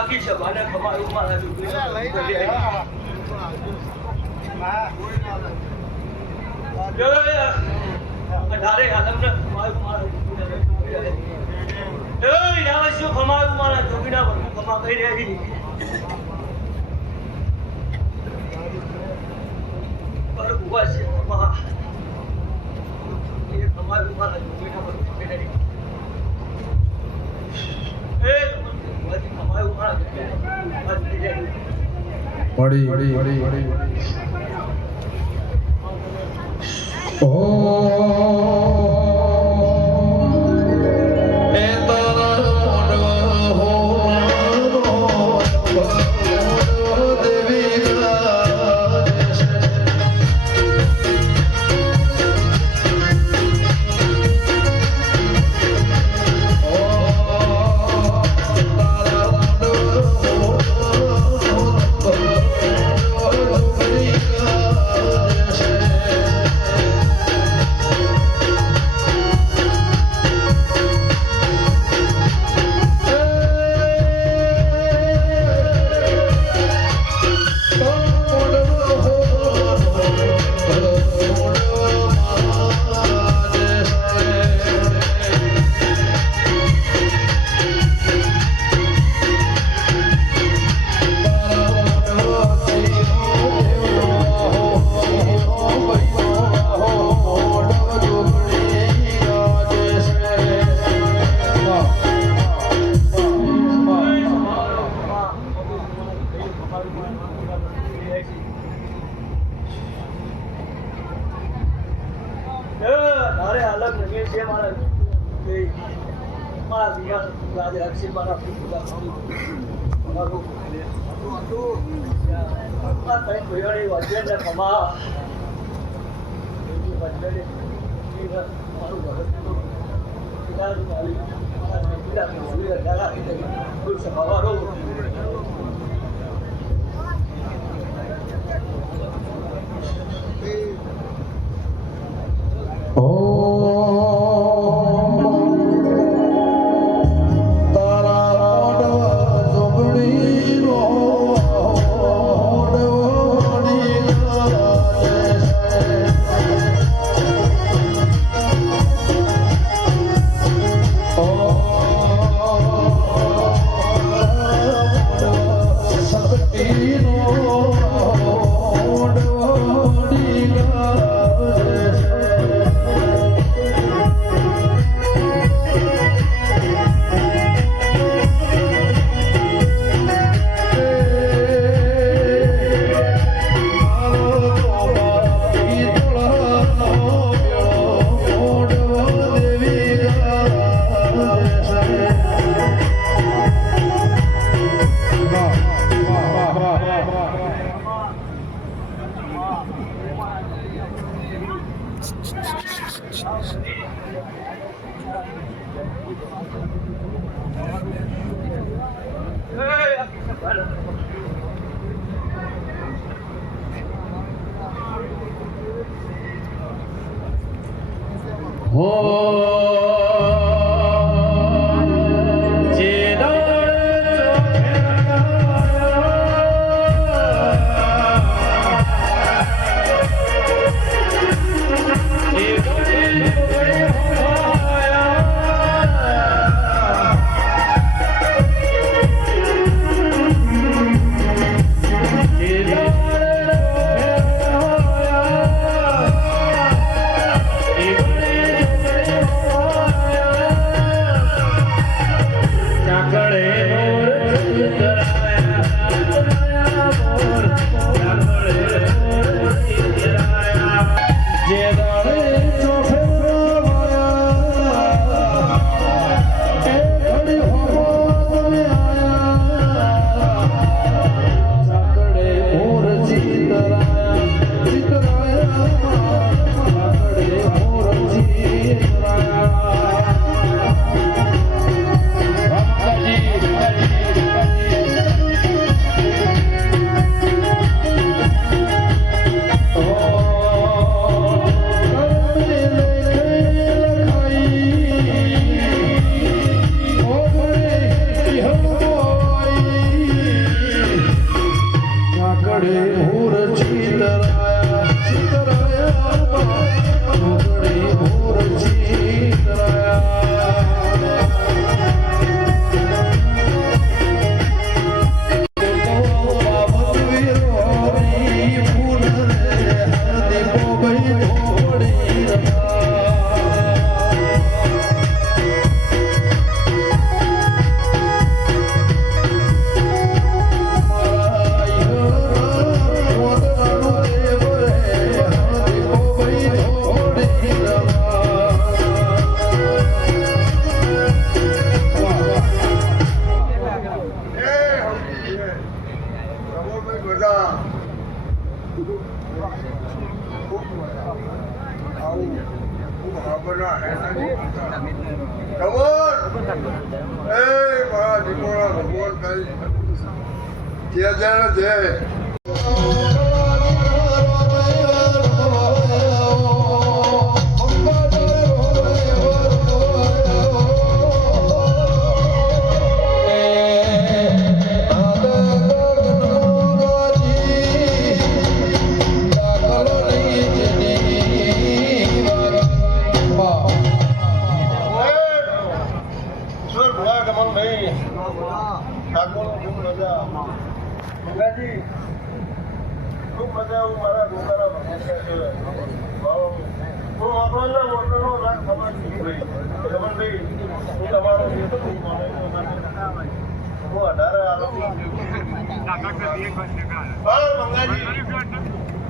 આખી સભાને ખમાયું મારા છોકરીને અઢારે આલમને ખમાયું મારા છોકરીને શું ખમાયું મારા છોકરીના વર્ગો ખમા કહી રહ્યા છે પર ઉભા છે ખમા એ ખમાયું મારા છોકરીના વર્ગો કહી રહ્યા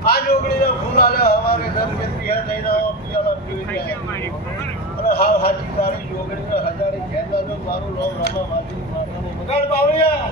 આ જોગણી ફૂલ આલે હવારે થઈને અને હાવ હાજી તારી જોગણી હજારી ઘેરના જો મારું નામ રામા માતી માતાનું મગાડ બાવળિયા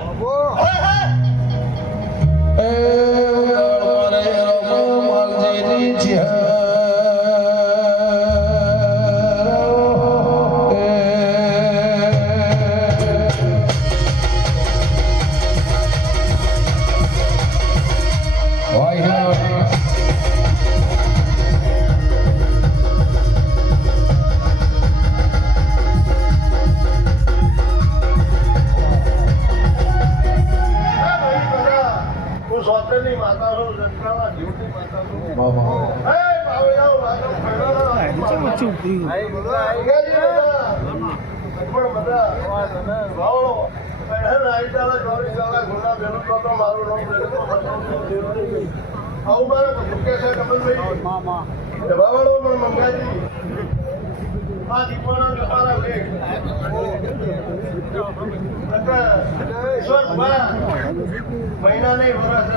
મહિના નહીં વર્ષ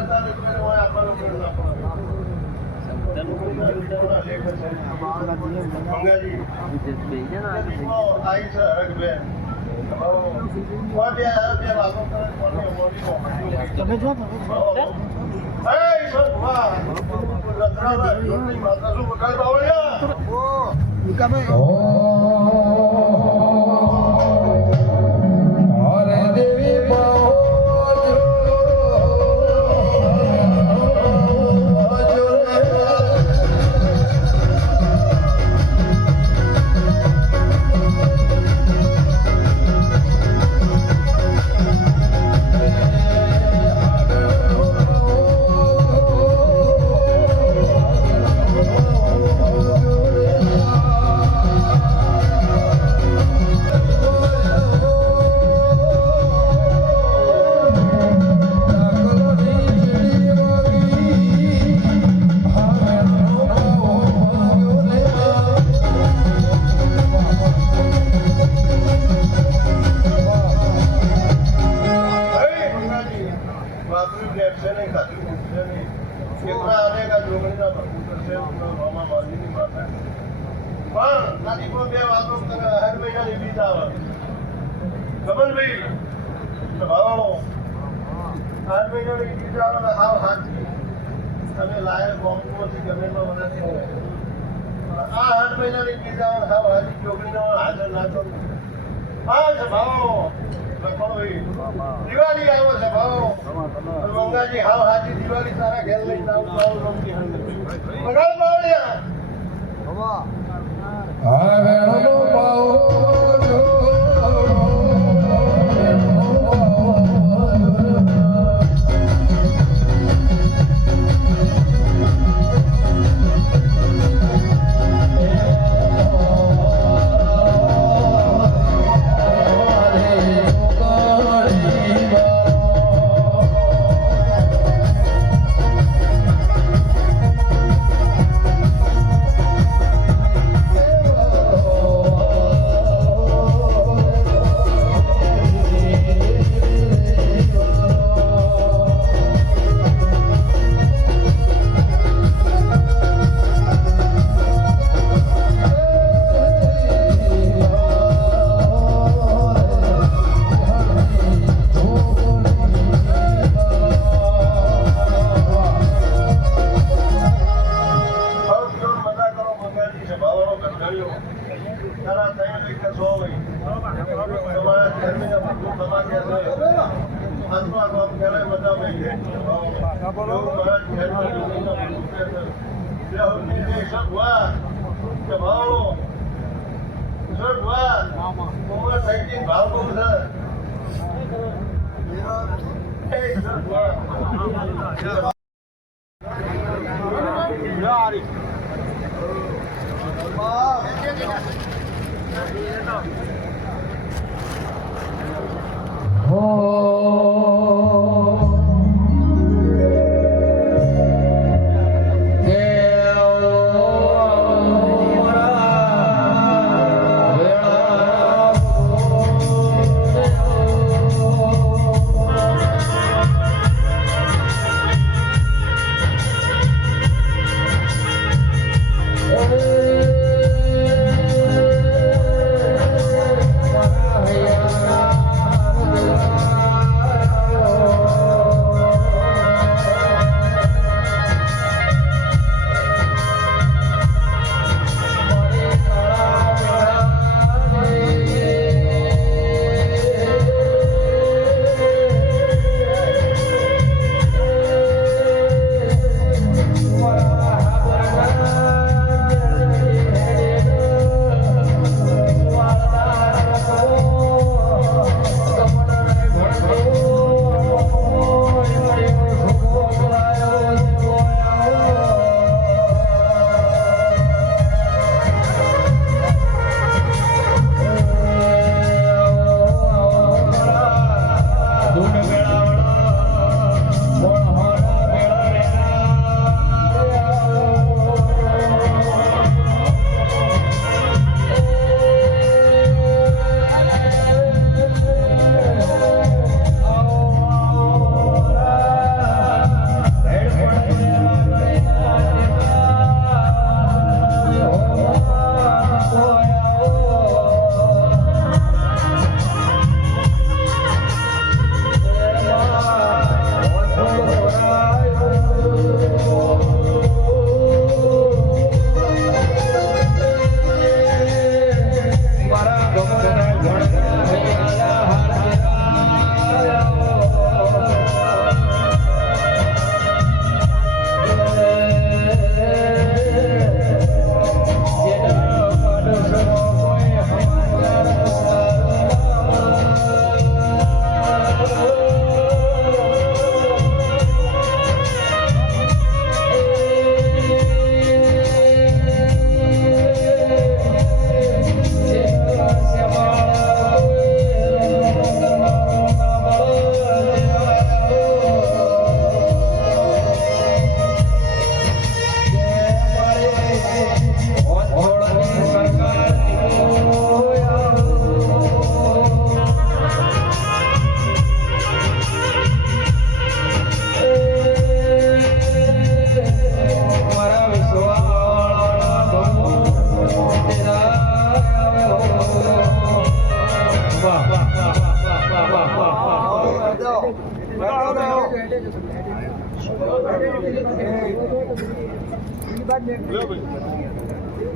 દિવાળી આવે છે ભાવ મંગાજી હાવ હાજી દિવાળી તારા ઘેર લઈને આવું બગાડ બાવળિયા હા વેણો પાઓ હાથમાં કામ કરે બધા મેં બોલો મહારાજ કે ભાવ સર વાત કોમળ સાઈડ ભાવ બહુ છે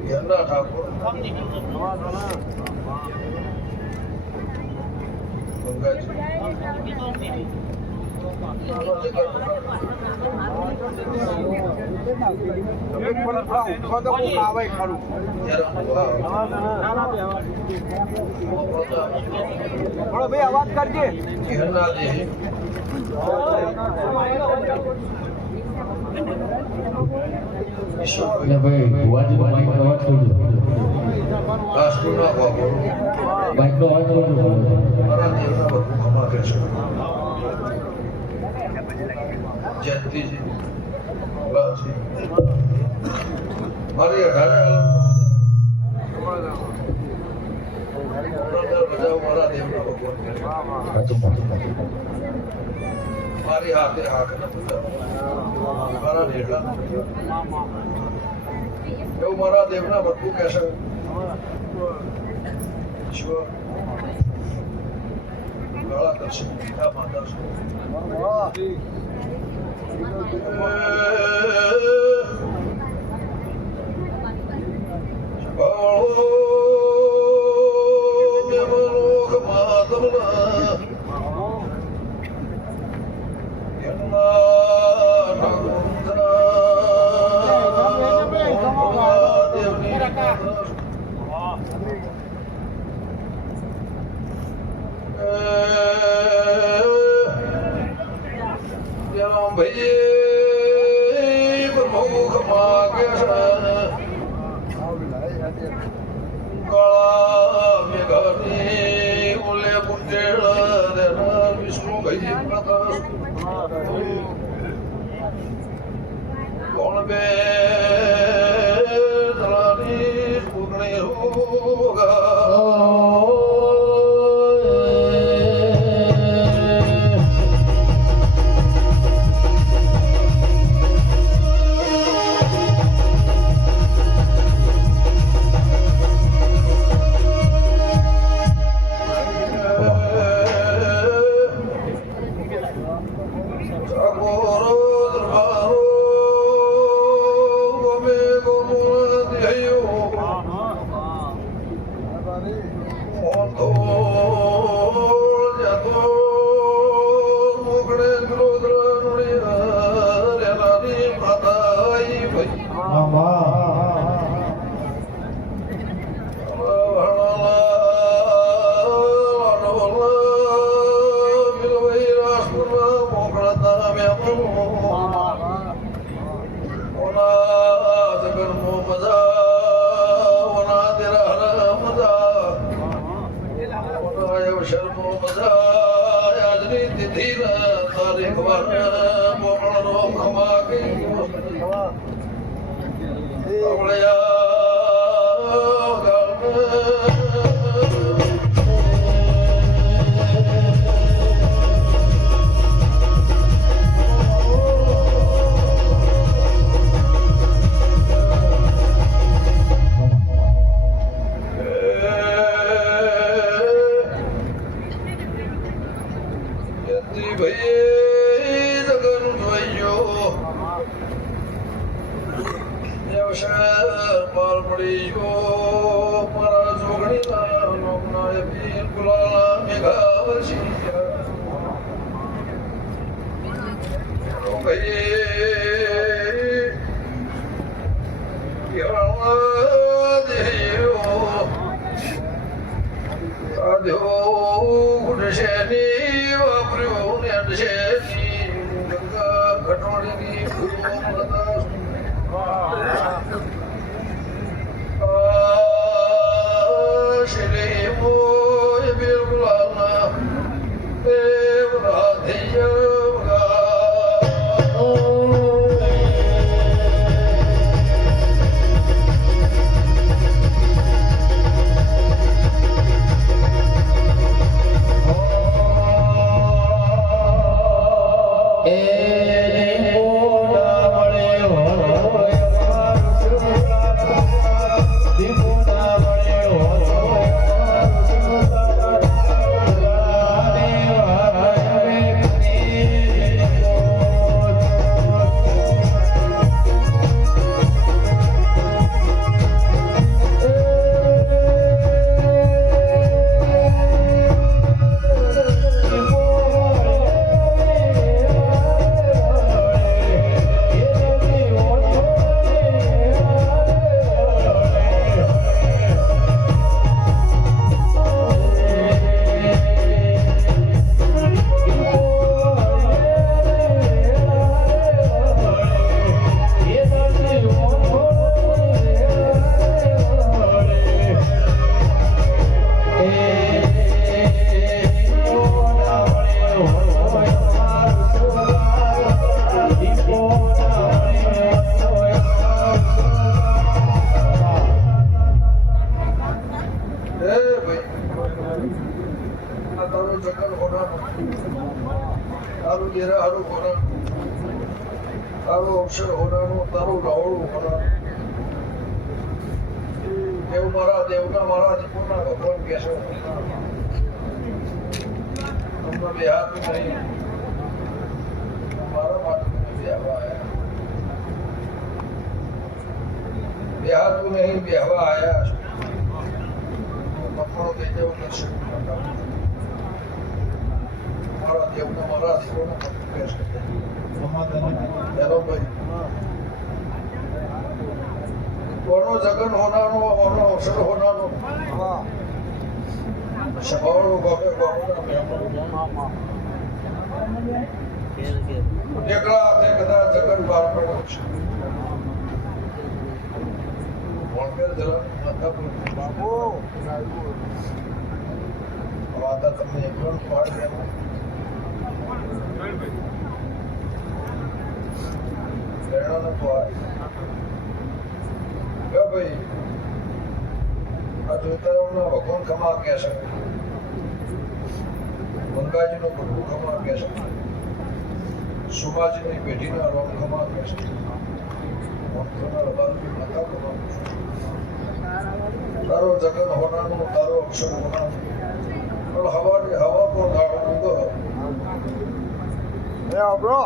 ગંગા ઠાકોર ભાઈ અવાજ કરજે ભાઈ ભુવાજી માઇક નો અવાજ કરજો રાષ્ટ્રના બાબો માઇક નો અવાજ કરજો મારા દેવના બધું ખમા કહેશો જયંતિજી બાજી મારી 18 બજાવ મારા દેવના ભગવાન મારી હાથે હાથ મારા નેઠા એવું મારા દેવના બધું કહેશે ઈશ્વર ગળા કરશે મીઠા માતા ભાઈ પ્રમુખ માગે કાળા મેઘાની ઓલે પુંજેળ દેનાર વિષ્ણુ ભાઈ કોણ બે દલાની પૂર્ણી રોગા જગન હોનાનો અવસર હોનાનો સભાળો ગમે એકલા કદાચ જગત બહાર પડ્યો છે મોણકેર જરા માતા બાબુ વાતા તમને એકલો પાડ દેવો પ્રેરણાનો પાડ કે ભાઈ આ જોતાઓના ભગવાન ખમા કહે છે ગંગાજીનો પ્રભુ ખમા કહે છે સુભાજીની પેઢીના રોમ ખમા કહે છે મંત્રોના રબારની માતા ખમા કહે છે તારો જગન હોનાનો તારો અક્ષર હોનાનો પણ હવા પર દાડો ઉગો એ બ્રો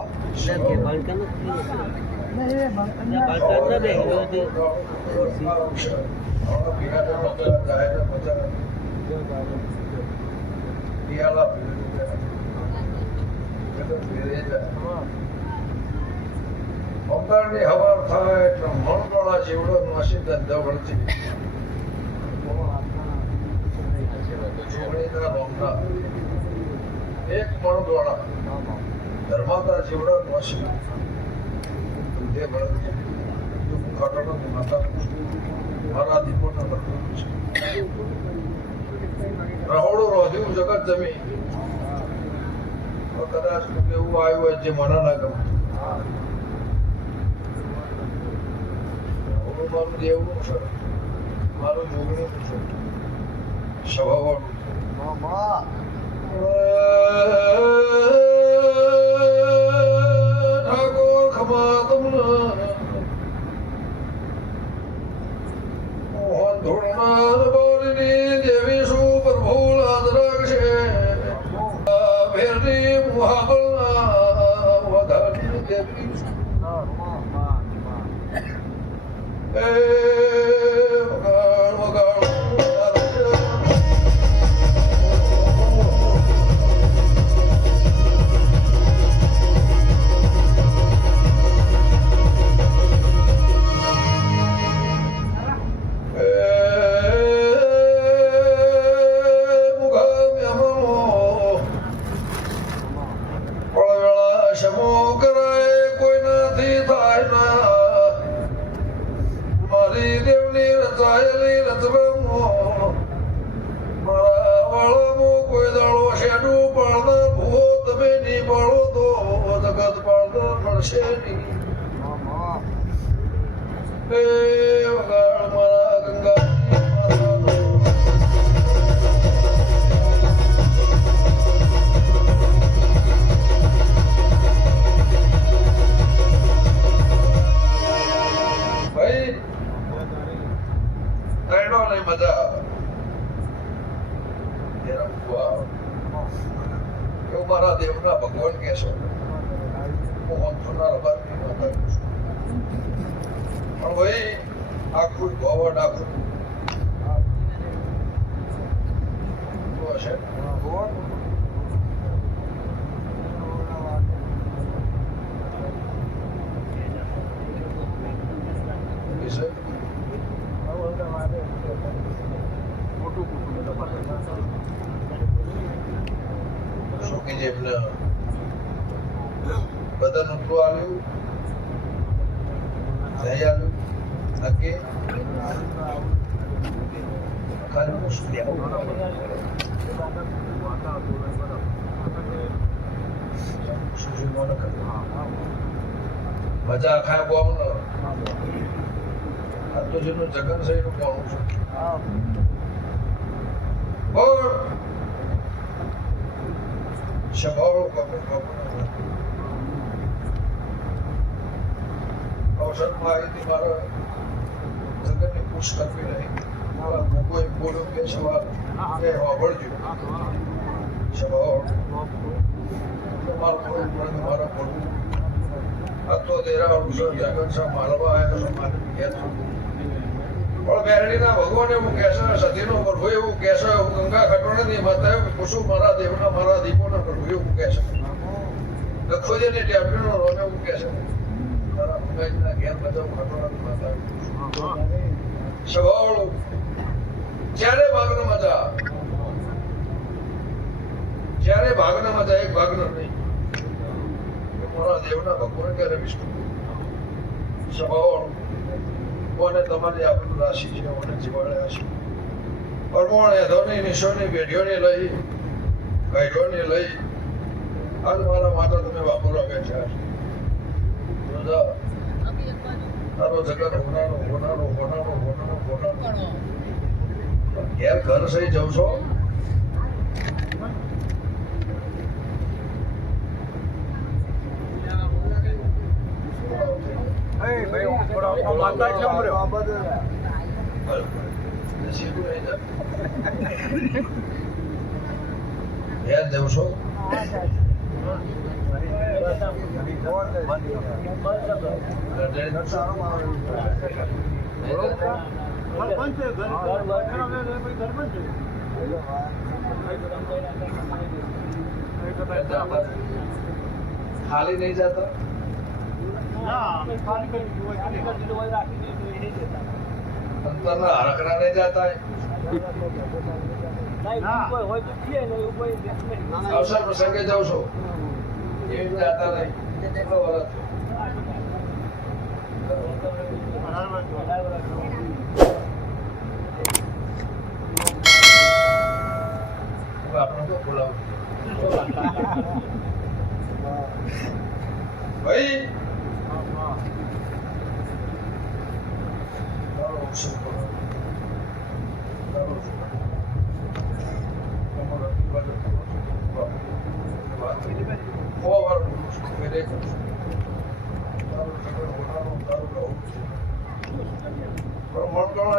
અમદાવાદની હવા થાય એટલે મણગોળા જેવડો નસીબ ધંધો વળતી જોગણીના રોમના એક મણગોળા ધર્માતા જેવડો નસીબ તે વળતી ઘટનો માતા મારા દીપોના વર્તન છે રહોડું રોધ્યું જગત જમી તો કદાચ એવું આવ્યું હોય જે મને ના ગમતું મારું દેવનું છે મારું જોગણીનું છે સ્વભાવવાળું ઠાકોર ખમા તમને મોહન ધૂળનાર બોલની દેવી શું પ્રભુ લાદ રાખશે ભેરની મુહાબલના વધારી દેવી મારા દેવના ભગવાન કે છે હું અંતરના રબારની માતા છું પણ ભાઈ આખું ગોવડ આખું હશે સુખી જેમને બદન ઉઠવું આવ્યું જઈ આવ્યું નક્કી મજા ખાય બોમ ન આ તો જેનું જગન છે એનું કોણ છું સ્વભાવ અવસરમાં આવી મારે જગતની પૂછ કરવી નહીં કોઈ બોલ્યો કે સવાલ એ વાપરજો સ્વભાવ મારો મારા બોલવું આ તો તેરા અવસર જગત છે મારવા આવ્યો મારે ઘેર પણ બેરડીના ભગવાન એવું કહેશે સતીનો પ્રભુ એવું કહેશે હું ગંગા ખટોળાની માતા એવું પૂછું મારા દેવના મારા દીપોના પ્રભુ એવું કહેશે લખોજીની ટેબલીનો રોમ એવું કહેશે તારા મંગાજીના ઘેર બધા ખટોળાની માતા સ્વભાવવાળું જ્યારે ભાગનો મજા એક ભાગનો નહીં તમારા દેવના ભગવાન ક્યારે વિષ્ણુ સભાવાળું કોને તમારી આપણું રાશિ છે કોને જીવાડ્યા છે પરમોણે ધોની નિશોની પેઢીઓને લઈ ગાઈડોને લઈ આજ મારા માતા તમે વાપરવા બેઠા છો તારો જગત હોનારો હોનારો હોનારો હોનારો હોનારો ઘેર ઘર સહી જવું છો ઘેર જવું છો ખાલી નહીં જતા અંતરના હરકડા નહીં જતા અવસર પ્રસંગે જાવ છો એમ જતા નહીં કેટલો વર્ષ આપણે તો બોલાવ ભાઈ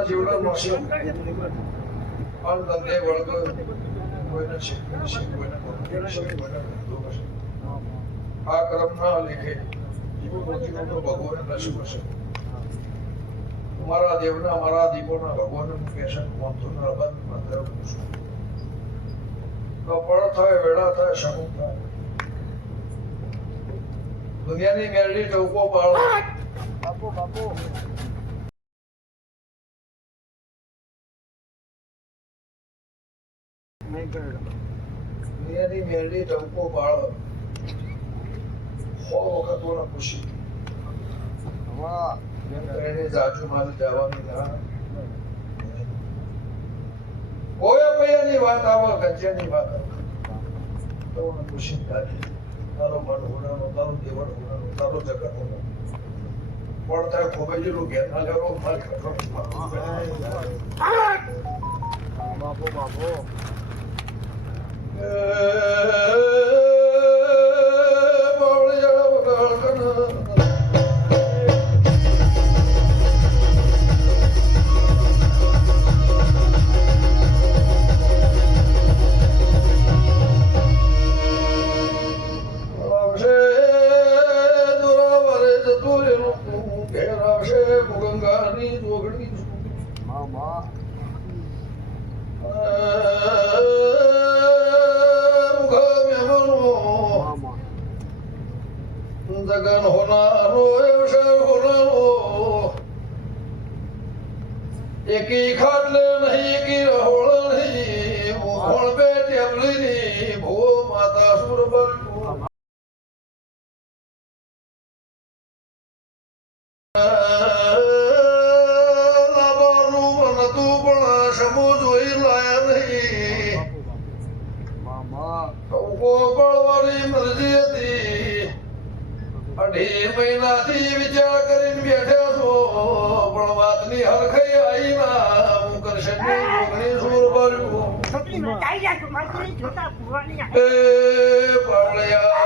જીવડા મળશે ધંધે વળગ કોઈને આ કર્મ ના લેખે ભગવાન નસીબ હશે મારા દેવના મારા દીપોના ભગવાન પેશન પહોંચતું મંત્ર કપડ થાય વેળા થાય સમૂહ થાય દુનિયાની મેરડી ટોકો પાડો બાપુ બાપુ દુનિયાની મેરડી ટંકો પાળો 100 વખત ઓલા ખુશી એને જાજુ મારે જવાની ના કોઈ પૈયાની વાત આવે ગજ્જાની વાત આવે તો ખુશી થાય તારો મન હોનાનો તારો દેવળ હોનાનો તારો જગત હોનાનો પણ તારે ખોબે જેટલું ઘેર ના લેવો મારે બાપો બાપો જગન હોનારો હોનારો એકી ખાટલે નહીં એકી રહોળ નહીં ભોળ બે ટેબલી ની ભો માતા સુર બરકું લાબાનું નતું પણ સમો જોઈ લાયા નહીં બળવાળી મરજી હતી 2.5 મહિનાથી વિચાર કરીને બેઠા છો પણ વાતની હરખઈ આવી ના હું કરશે જોગણી સુર ભર્યું એ બાવળિયા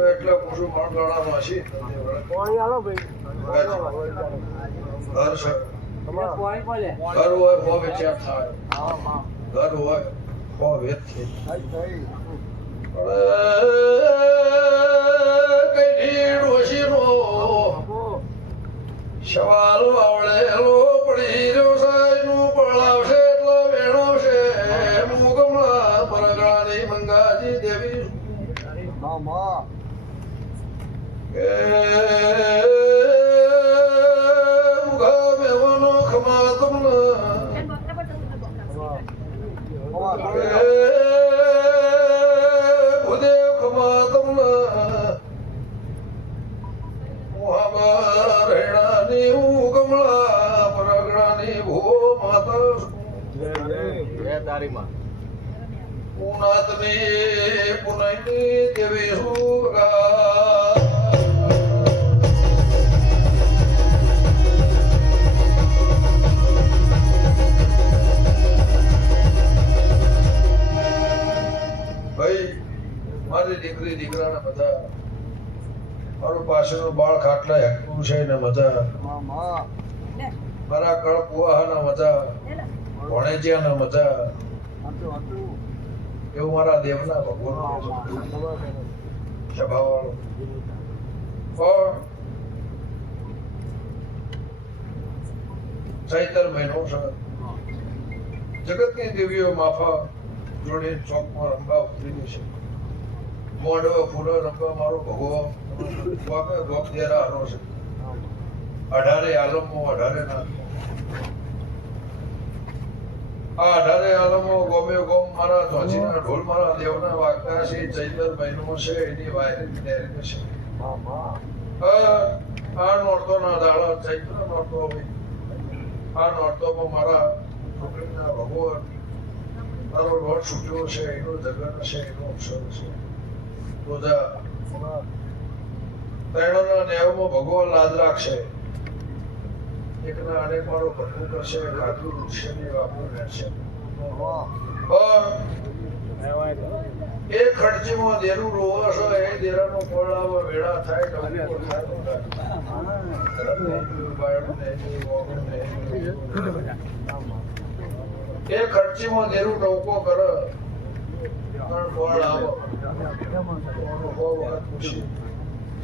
એટલે પૂછું પણ ગણામાં છે પાણી આલો ભાઈ ઘર હોય હો વેચાર થાય ઘર હોય હો વેચ કઈ ઢીડ ઓછીનો સવાલ વાવળેલો પડી રહ્યો સાહેબ નું પળાવશે એટલે વેણાવશે મુગમણા પરગણાની મંગાજી દેવી મામા એ મુગા મેવાનો ખમા તમને ભૂદેવ ખમા તમને રહેણાની હું કમળા પરગણાની ભૂ માતા પુનાતની પુનૈની દેવી સુગા ભાઈ મારી દીકરી દીકરાના બધા મારું પાછળનું બાળ ખાટલા હેકવું છે ને મજા મામા મારા કળપુઆના મજા ભણેજિયાના મજા એવું મારા દેવના ભગવાન સભાવાળો પણ ચૈતર મહિનો છે જગતની દેવીઓ માફા જોડે ચોકમાં રંબા ઉતરી છે મોઢો ફૂલો રંબા મારો ભગવો ગોપે ગોપ દેરા હારો છે 18 આલમમાં 18 ના આ 18 આલમો ગોમે ગોમ મારા ધોચીના ઢોલ મારા દેવના વાગતા છે ચૈતર મહિનો છે એની વાયરી ડેરી છે આ નોરતોના દાડા ચૈત્ર નોરતો હોય આ નોરતોમાં મારા છોકરીના ભગવાન મારો લોટ છૂટ્યો છે એનો જગન છે એનો અક્ષર છે રોજા ત્રણના નેવમાં ભગવાન લાદ રાખશે એકના અનેક મારો ભરપૂર કરશે ખાધું રૂપશે ને વાપરું રહેશે પણ એ ખર્ચીમાં દેરું રોવો છો એ દેરાનો કોળાવો વેળા થાય ડબકો થાય એ ખર્ચીમાં દેરું ટવકો કરે પણ કોળ આવો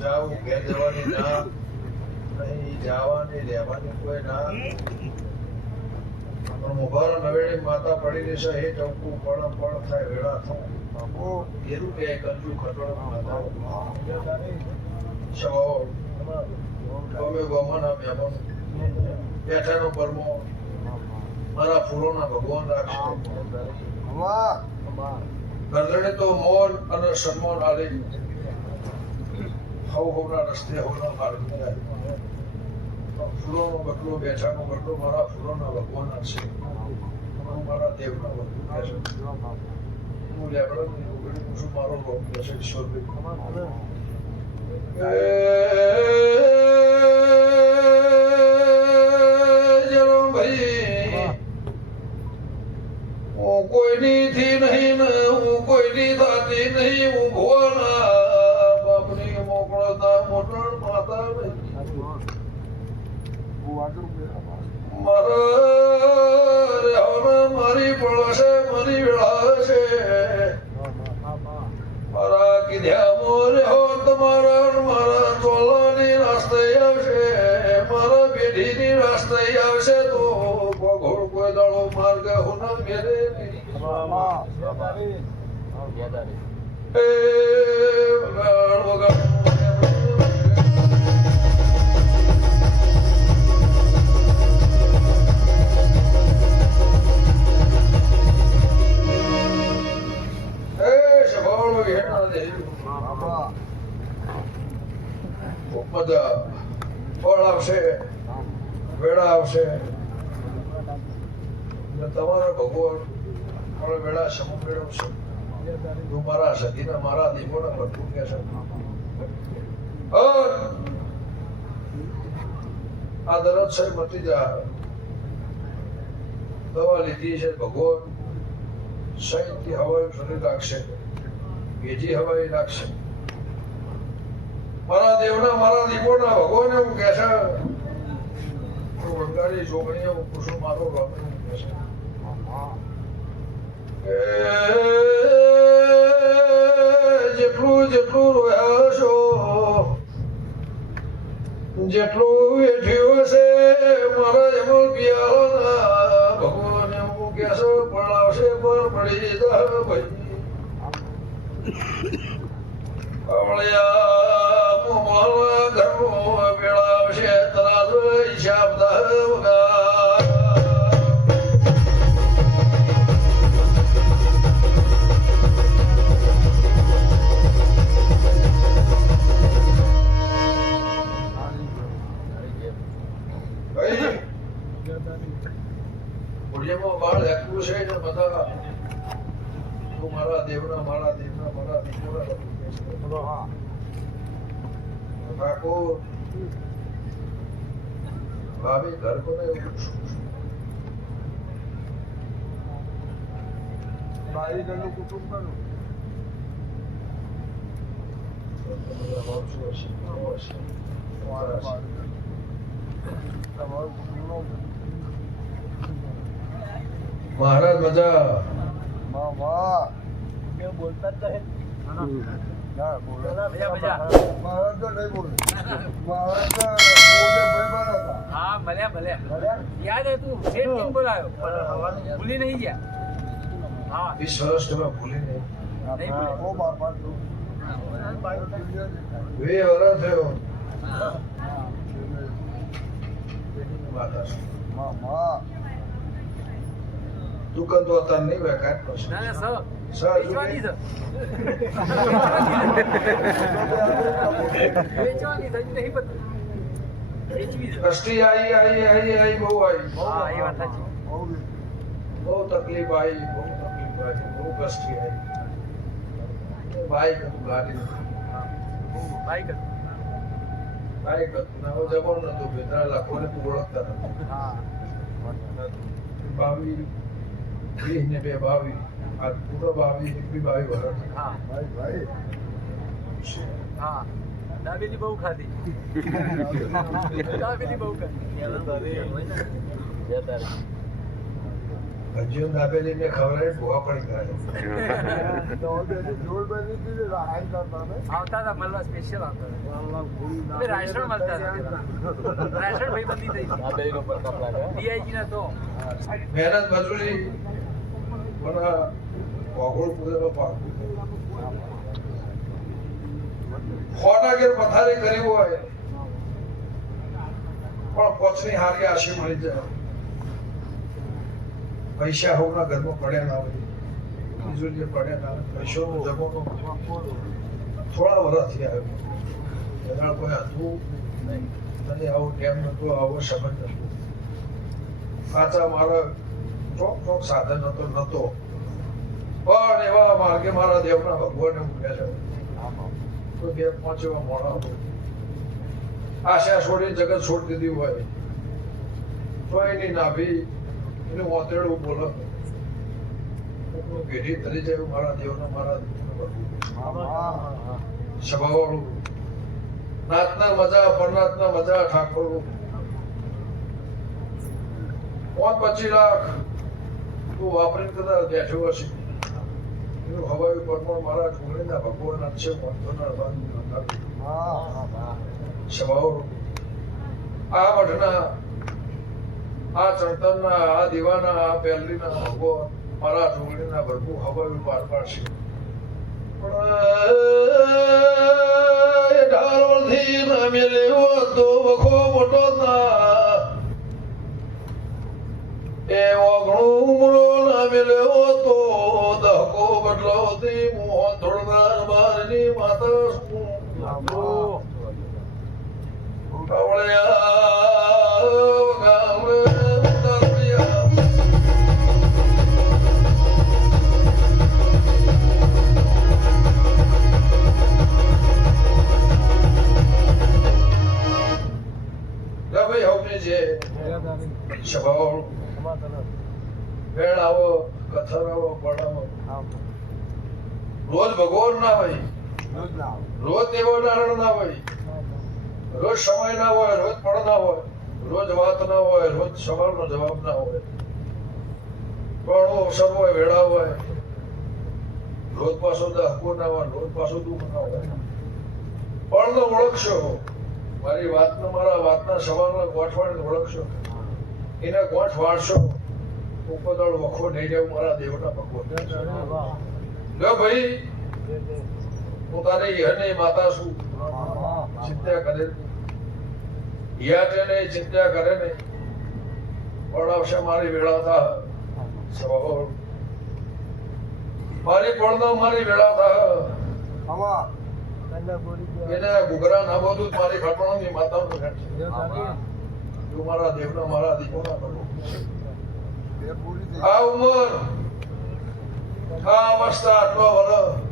જાવું ઘેર જવાની ના નહીં જવાની રહેવાની કોઈ ના પણ મુભારા નવેડી માતા પડી રહેશે એ ટવકું પણ થાય વેળા થાય એનું કે કંજુ ખટોળ સ્વભાવ ગમે ગમના મહેમાન બેઠાનો પરમો મારા ફૂલોના ભગવાન રાખશે ગરદડે તો મોન અને સન્માન આલે હવના રસ્તે હવના માર્ગ ફૂલોનો બટલો બેઠાનો બટલો મારા ફૂલોના ભગવાન છે મારા દેવના ભગવાન છે હું લેબડાની ઉગડી પૂછું મારો રોગ છે ઈશ્વરભાઈ ભાઈ હું કોઈની થી નહીં ને હું કોઈની થતી નહીં હું ભુવાના બાપની મોકળતા મોટણ માતા મારી પડશે મારી વેળા છે મારા કીધ્યા મોરે હો તમારા મારા ચોલાની રાસ્તે આવશે મારા પેઢીની રાસ્તે આવશે તો ઘોડ કોઈ દાડો માર્ગ હોના મેરે નહીં એ વગાડ વગાડ મજા ફળ આવશે વેળા આવશે તમારા ભગવાન ફળ વેળા સમૂહ મેળવશે તું મારા સતીના મારા દીપોના ભરપૂર કે છે આ દરદ છે મતી જા દવા લીધી છે ભગવાન સૈથી હવાઈ શરીર રાખશે બીજી હવાઈ રાખશે મારા દેવના મારા દીપોના ભગવાન એવું કે છે વંગાળી જોગણી એવું પૂછું મારો ગમે એવું કે છે જેટલું જેટલું રોયા છો જેટલું વેઠ્યું છે મારા એમાં પિયાળાના ભગવાન એવું કે છે પડાવશે પર પડી જા ભાઈ અવળિયા મોમલ ઘરનો વેળાવશે તરાજ હિસાબદાર વગા પુણ્યમાં બાળ હેકવું છે ને બધા તું મારા દેવના મારા દીકરા ઠાકોર ભાભી ઘર કોને એવું બારી ઘરનું કુટુંબ કરું મહારાજ મજા બોલતા જ નહીં ના બોલે મજા. મહારાજ તો નહીં બોલે મહારાજ તો બોલે ભાઈ મારા હતા હા ભલે યાદ હતું શેઠ કેમ બોલાયો ભૂલી નહીં ગયા હા 20 વર્ષ તમે ભૂલી નહીં ઓ બાપા તું 2 વર્ષ થયો માતા મામા તું કંતો હતા નહીં ભાઈ કાંઈ પ્રશ્ન ના સર વેચવાની છે વેચવાની છે નહીં પતું વેચવી છે કષ્ટી આઈ બહુ આવી હા એ વાત સાચી બહુ તકલીફ આવી બહુ કષ્ટી આવી બાઈક હતું ગાડી બાઈક બાઈક હતું ને હવે જવાનું નતું બે 3 લાખોને તું ઓળખતા નથી હા 22 20 ને 2 22 આ પૂરો 22 વર્ષ હા ભાઈ ભાઈ હા દાબેલી બહુ ખાધી દાબેલી બહુ ખાધી ભજીયો દાબેલી ને ખવડાવી ભૂવા પડી ગયા આવતા હતા મળવા સ્પેશિયલ આવતા હતા રાયસણ મળતા હતા રાયસણ ભાઈ બંધી થઈ ડીઆઈજી ના તો મહેનત મજૂરી પણ આ વાઘોળ પૂરેલો પાક ખોના ઘેર પથારી કરી હોય પણ પછની હારી આશી મળી જાય પૈસા હોના ઘરમાં પડ્યા ના હોય બીજું જે પડ્યા ના હોય પૈસાનો જમાનો થોડા વર્ષથી આવ્યો એના કોઈ હતું અને આવું ટેમ નતો આવો સંબંધ નતો કાચા મારા ચોક સાધન નતો પણ એવા માર્ગે મારા દેવના ભગવાને મૂક્યા છે તો 2-5 એવા મોડા આશા છોડી જગત છોડી દીધી હોય તો એની નાભી એનું મોતેડું બોલો પેઢી તરી જાય મારા દેવનો મારા સભાવાળું નાતના મજા પરનાતના મજા ઠાકોર 25 લાખ તું વાપરીને કદાચ બેઠો હશે એનું હવાઈ પરમાણ મારા છોકરીના ભગવાન છે મોતના સભાવાળું આ મઠના આ ચણતરના આ દીવાના આ પહેલીના ભગવાન મારા છોકરીના ભરપૂર હવાઈ પાર પાડશે પણ એ ઢાળથી ના મેલ્યો તો વખો મોટો ના એ ઓગણું ઉમરો ના મેલ્યો તો દહકો બદલાવતી મોહન થોડનાર બારની માતા શું સભાઓ વેળ આવો કથન આવો પડાવો રોજ ભગવાન ના હોય રોજ દેવો નારાયણ ના હોય રોજ સમય ના હોય રોજ પડ ના હોય રોજ વાત ના હોય રોજ સવાલનો જવાબ ના હોય પણ અવસર હોય વેળા હોય રોજ પાછો દહકો ના હોય રોજ પાછો દુઃખ ના હોય પણ ઓળખશો મારી વાતનો મારા વાતના સવાલના ગોઠવાને ઓળખશો એના ગોઠ વાળશો ઉપદળ વખો નહીં જાવ મારા દેવના ભગવાન લો ભાઈ હું તારી હને માતા છું ચિંતા કરે યાદ ચિંતા કરે ને પણ આવશે મારી વેળા થા સ્વભાવ મારી પડદો મારી વેળા થા એને ગુગરા ના બધું મારી ખટપણની માતાનું ઘટ છે તું મારા દેવનો મારા દીકરા બનો આ ઉંમર આ અવસ્થા આટલો વર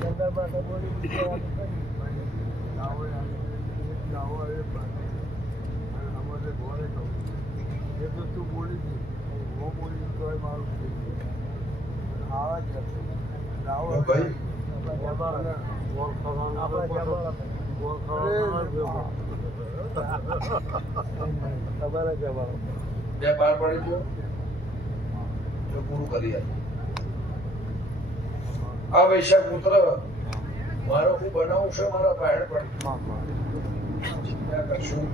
બે પાર પડી ગયો તો પૂરું કરી આ વૈશાખ પુત્ર મારો હું બનાવું છે મારા પાયણ પડી ચિંતા કરશું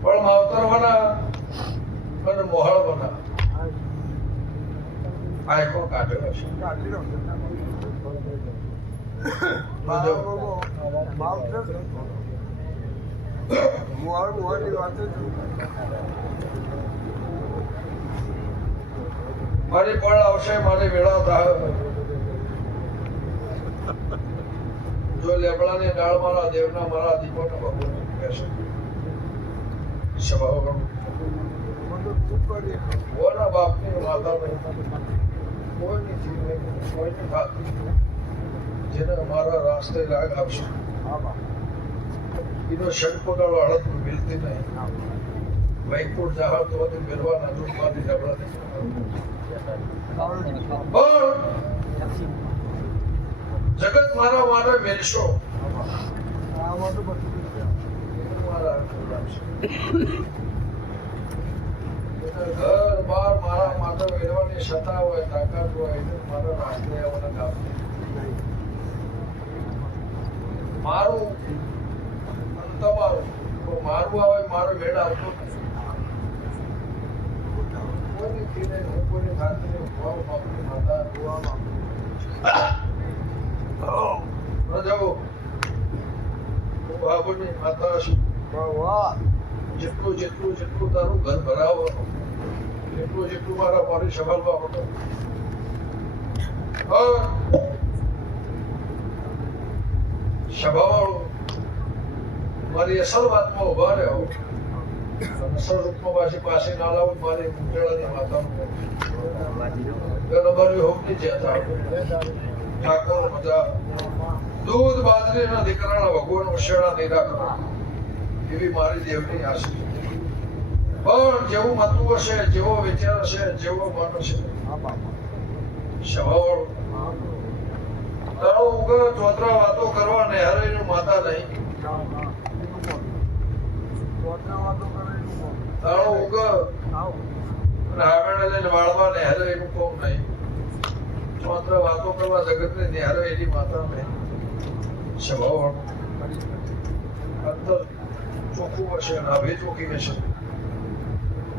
પણ માવતર બના અને મોહળ બના આખો કાઢેલો છે મારી પણ આવશે મારી વેળા થાય જો લેબડાની ડાળ મારા દેવના મારા દીપોને ભગવાન કહેશે સ્વભાવ કોના બાપની માતા કોઈની જીવ કોઈની ખાતી જેને અમારા રાસ્તે રાગ આપશે એનો શંકપગાળો હળદ મિલતી નહીં વૈકુંઠ જહાજ તો બધું મેળવાના દુઃખમાંથી ઝઘડા નહીં જગત મારા માટે મેળશો ઘર બાર મારા માટે મેળવાની સત્તા હોય તાકાત હોય મારા રાસ્તે આવવાના કામ મારું અને તમારું મારું આવે મારો મેળ આવતો કોઈની ખીને હું કોઈની ખાતરી ભાવ બાપની માતા પ્રજાઓ હું બાબુની માતા છું જેટલું જેટલું જેટલું તારું ઘર ભરાવવાનું એટલું જેટલું મારા મારી સંભાળવા હતો સભાવાળો મારી અસલ વાતમાં ઉભા રહ્યો અસલ રૂપમાં પાછી પાસે ના લાવું મારી ઉંટેડાની માતાનું અમારી હોમની ચેતા ઠાકોર મજા દૂધ બાજરીના દીકરાના ભગવાન ઉશેડા નિરાકરણ એવી મારી દેવની આશી પણ જેવું મતું હશે જેવો વિચાર હશે જેવો મન હશે સ્વભાવવાળો તારો ઉગર ચોતરા વાતો કરવા નેહરેનું માતા નહીં તારો ઉગર રાવણ લઈને વાળવા નેહરે એનું કોમ નહીં ચોતરા વાતો કરવા જગતને નેહરે એની માતા નહીં સ્વભાવવાળો અંતર ચોખ્ખું હશે નાભે ચોખ્ખી હશે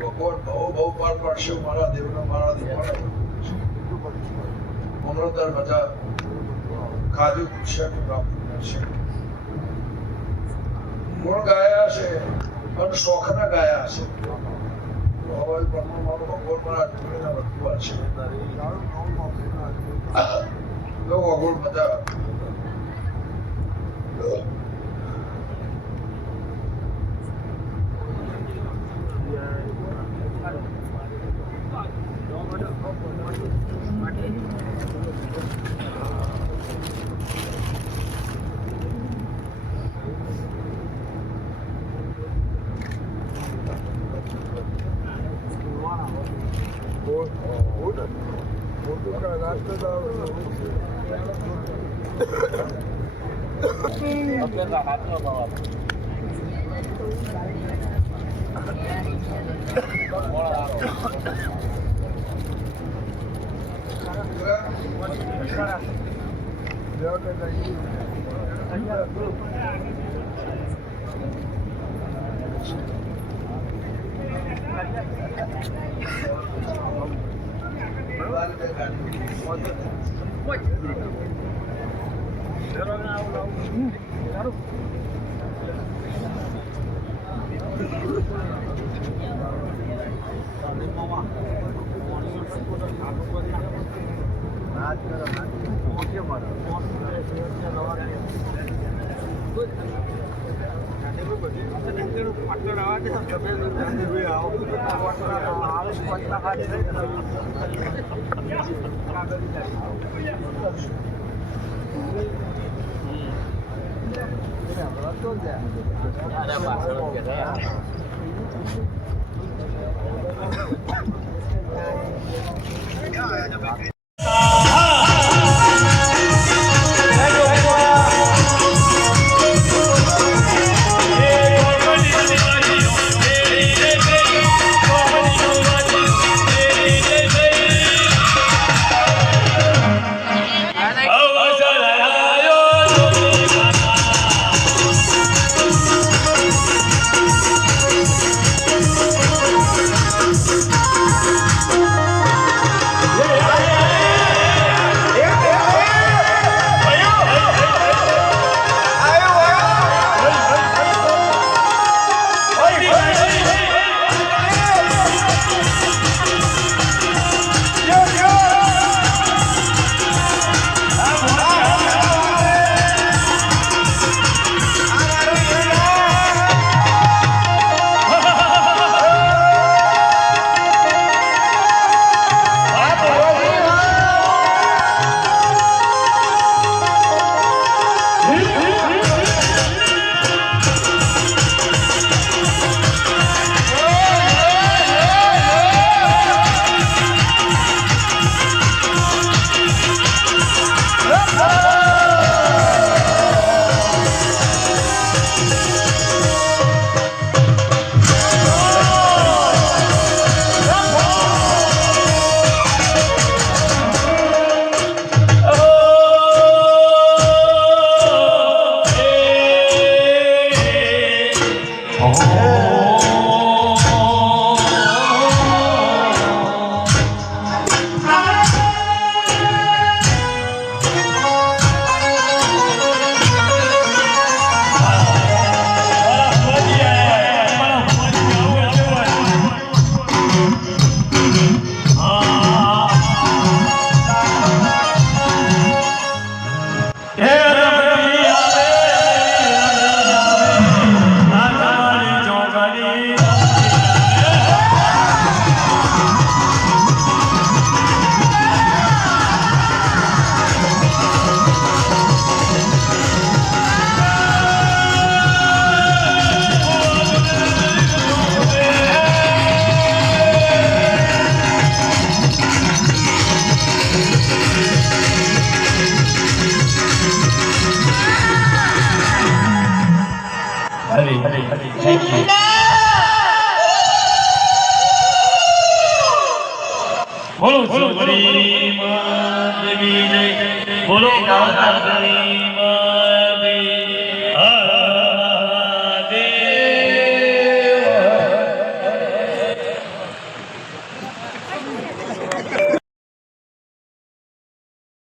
ભગવાન બહુ બહુ પાર પાડશે મારા દેવના મારા દીકરા અમૃતદાર મજા ખાધું પૂછશે ગુણ ગાયા છે અને શોખના ગાયા છે મારું ભગવાન મારા ઢોળીના વધુ છે ભગવાન મજા બોલો બોલો ગરીબ દેવી જય બોલો કાળકા ગરીબ